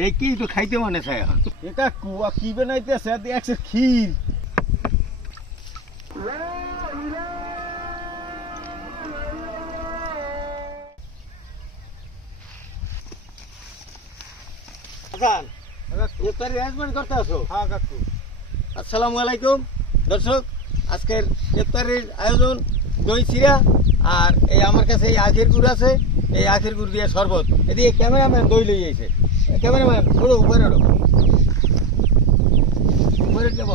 দেখি তো খাইতে মনে চায় এখন। এ কাকু কি বানাইতেছে? একশো ক্ষীর। হাসান, ইফতারি অ্যারেঞ্জমেন্ট করতে আসো? হ্যাঁ কাকু। আসসালামু আলাইকুম দর্শক, আজকের ইফতারির আয়োজন দই চিরা, আর এই আমার কাছে এই আখের গুড় আছে, এই আখের গুড় দিয়ে শরবত। এদিকে ক্যামেরাম্যান দই লই আইছে। ক্যামেরাম্যান ওড়ো উপরে ওড়ো, উপরে দেব।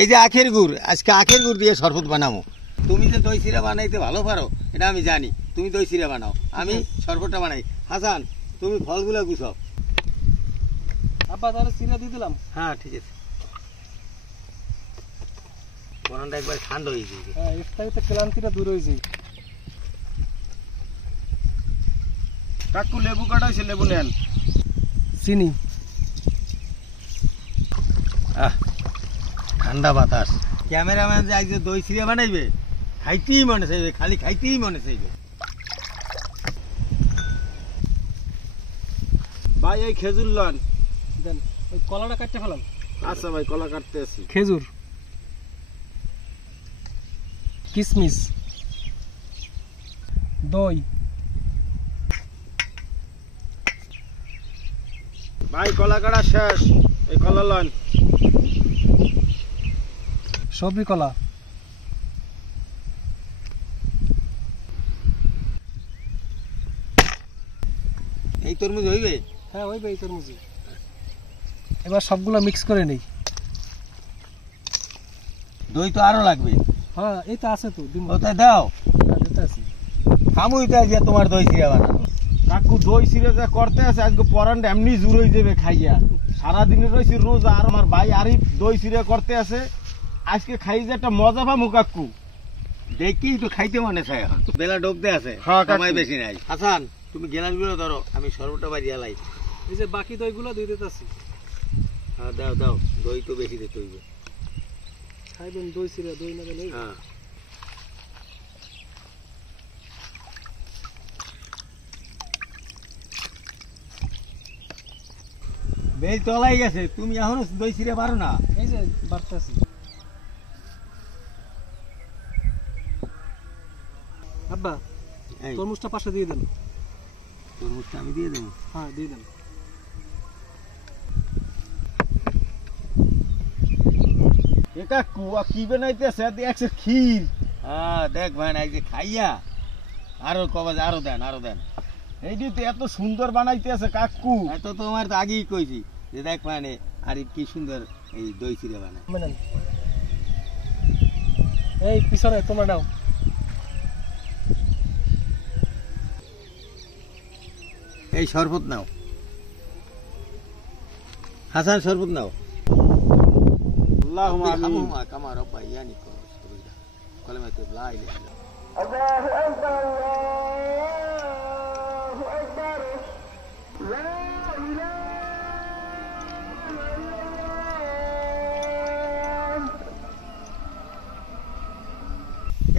এই যে আখের গুড়, আজকে আখের গুড় দিয়ে শরবত বানাবো। তুমি যে দই চিরা বানাইতে ভালো পারো এটা আমি জানি, তুমি দই চিরা বানাও, আমি শরবতটা বানাই। হাসান, তুমি ফলগুলো গুছাও। আব্বা তাহলে চিরা দিয়ে দিলাম। হ্যাঁ ঠিক আছে, গরমটা একবার ঠান্ডা হয়ে গেছে। হ্যাঁ, ইফতারিতে ক্লান্তিটা দূর হয়ে যায়। কাকু লেবু কাটা হয়েছে, লেবু নেন। চিনি। ঠান্ডা বাতাস। ক্যামেরাম্যান যে আজকে দই চিরা বানাইবে, খাইতেই মনে চাইবে, খালি খাইতেই মনে চাইবে। ভাই এই খেজুর লন দেন, ওই কলাটা কাটতে ফেলাম। আচ্ছা ভাই, কলা কাটতে আছি। খেজুর, কিশমিশ, দই। ভাই কলা কাটা শেষ, এই কলা লন। সবজি কলা, এই তরমুজ হইবে? হ্যাঁ ওই এই তরমুজি। এবার সবগুলো মিক্স করে নেই। দই তো আরো লাগবে। হ্যাঁ এই তো আছে তো, দিন ওটা দাও, আছে। খামুই তো আজকে তোমার দই চিরা বানানো। কাকু দই চিরা যা করতে আছে, আজকে পরানটা এমনি জুর হয়ে যাবে খাইয়া। সারাদিনে রয়েছি রোজা, আর আমার ভাই আরিফ দই চিরা করতে আছে, আজকে খাই যে একটা মজা পাবো কাকু। দেখি তো খাইতে মনে চায় এখন, বেলা ডুবতে আছে, হ্যাঁ, কাকু। সময় বেশি নাই। হাসান, তুমি গ্লাসগুলো ধরো, আমি শরবতটা বাড়ি আলাই। এই যে বাকি দইগুলো দিয়ে দিতে আছি। হ্যাঁ দাও দাও, দই তো বেশি দিতে হইবে। খাইবেন দই চিরা, দই না দিলে হ্যাঁ, বেশ তলাই গেছে, তুমি এখনো দই চিরা পারো না? এই যে বাড়তে আছি। আব্বা এই তরমুজটা পাশে দিয়ে দেন। তরমুজটা আমি দিয়ে দেবো। হ্যাঁ দিয়ে দেন। এ কাকু কি বানাইতেছে? একশো ক্ষীর। হ্যাঁ দেখ ভাই, এই যে খাইয়া আরো কবাজ, আরো দেন, আরো দেন। এইটি তো এত সুন্দর বানাইতে আছে কাকু। এত তোমার তো আগেই কইছি যে দেখ মানে আর কি সুন্দর এই দই চিরা বানায়। মেনেন। এই পিছনে তোমরা নাও। এই শরবত নাও, হাসান শরবত নাও। আল্লাহুম্মা আমিন। কামা রব্বা ইয়ানি করুদা কালিমাতু লা ইলাহা ইল্লাল্লাহ। আল্লাহু আকবার, আল্লাহু আকবার, লা ইলাহা।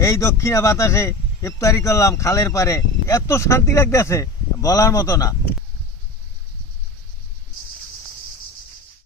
এই দক্ষিণা বাতাসে ইফতারি করলাম খালের পারে, এত শান্তি লাগতেছে বলার মতো না।